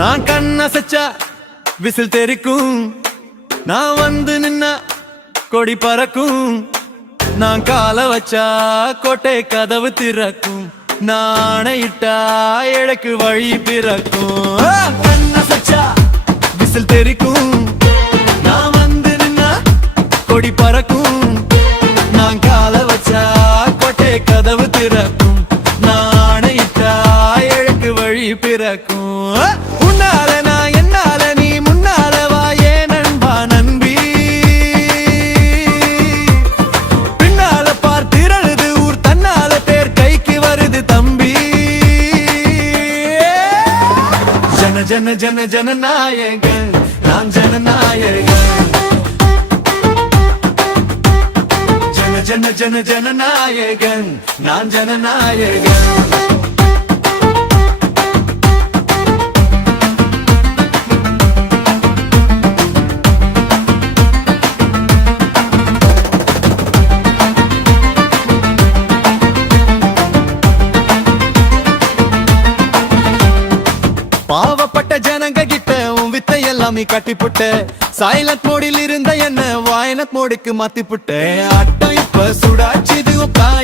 நான் கண்ணசச்சா விசில் தெரிக்கும், நான் வந்து நின்னா கொடி பறக்கும், நான் கால வச்சா கோட்டை கதவு திறக்கும், நாணையிட்டா எனக்கு வழி பிறக்கும். கண்ணசச்சா விசில் தெரிக்கும், நான் வந்து நின்னா கொடி பறக்கும், நான் கால வச்சா கோட்டை கதவு திறக்கும், நாணையிட்டா எனக்கு வழி பிறக்கும். உன்னால நான் என்னால நீ முன்னால வாயே நண்பா நன்பி, பின்னால பார்த்திரழுது ஊர் தன்னால பேர் கைக்கு வருது தம்பி. ஜன ஜன ஜன ஜனநாயகன் நான் ஜனநாயகன், ஜன ஜன ஜன ஜனநாயகன் நான் ஜனநாயகன். பாவப்பட்ட ஜனங்க கிட்ட உன் வித்தை எல்லாமே கட்டிப்புட்ட, சைலண்ட் மோடில் இருந்த என்ன வாயலண்ட் மோடுக்கு மாத்திப்புட்ட. ஆட்டம் இப்ப சுடாச்சுது,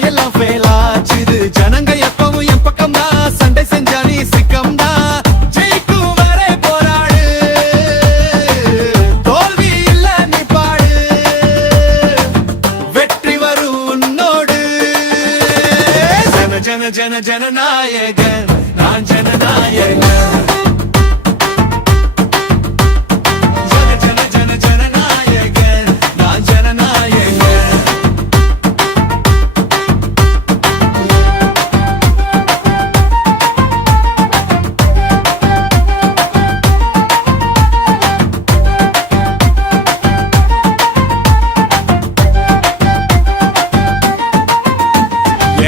எல்லாம் ஃபெயில் ஆச்சுது, ஜனங்க எப்பவும் என் பக்கம் தான், சண்டை செஞ்சா நீ சிக்கம் தான். ஜெயிக்கும் வரை போராடு, தோல்வி இல்ல நீ பாடு, வெற்றி வரும் உன்னோடு. ஜன ஜன ஜன ஜனநாயகன் நான் ஜனநாயகன்,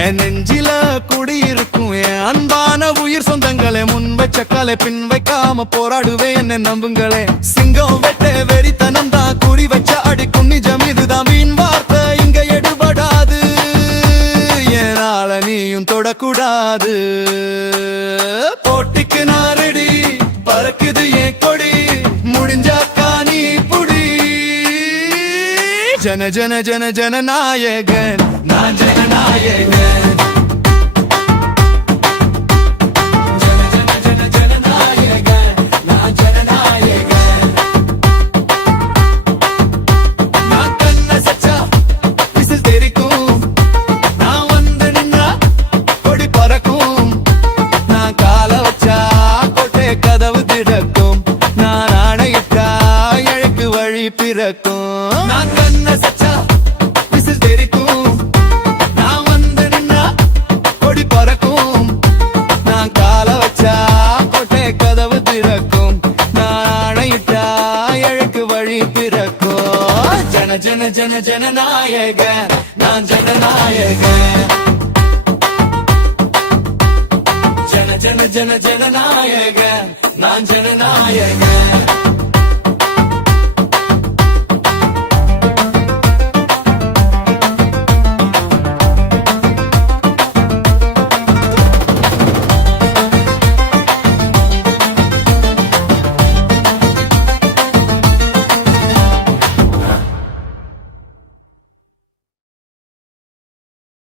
என் நெஞ்சில குடியிருக்கும் என் அன்பான உயிர் சொந்தங்களே, முன் வச்ச காலை பின் வைக்காம போராடுவே என்ன நம்புங்களே. சிங்கம் வெட்ட வெறித்தனம் தான், குறி வச்ச அடிக்கும் நிஜம் இதுதான், மீன் வார்த்தை இங்க எடுபடாது, என்னால நீயும் தொடக்கூடாது. போட்டிக்கு நான் ரெடி, பறக்குது என் கொடி, முடிஞ்சாக்கா நீ புடி. ஜன ஜன ஜன ஜனநாயகன் நான் ஜனநாயகன், ஜன ஜன ஜன ஜனநாயகன் நான் ஜனநாயகன். நான் கண்ணசச்சா விசில் தெரிக்கும், நான் வந்து நின்னா கொடி பறக்கும், நான் கால வச்சா கோட்டை கதவு திறக்கும், நான் ஆணையிட்டா எனக்கு வழி பிறக்கும். நான் கண்ணசச்சா விசில் தெரிக்கும், நான் வந்து நின்னா கொடி பறக்கும், நான் கால வச்சா கோட்டை கதவு திறக்கும், நான் ஆணையிட்டா எனக்கு வழி பிறக்கும். ஜன ஜன ஜன ஜனநாயகன் நான் ஜனநாயகன், ஜன ஜன ஜன ஜனநாயகன் நான் ஜனநாயகன்.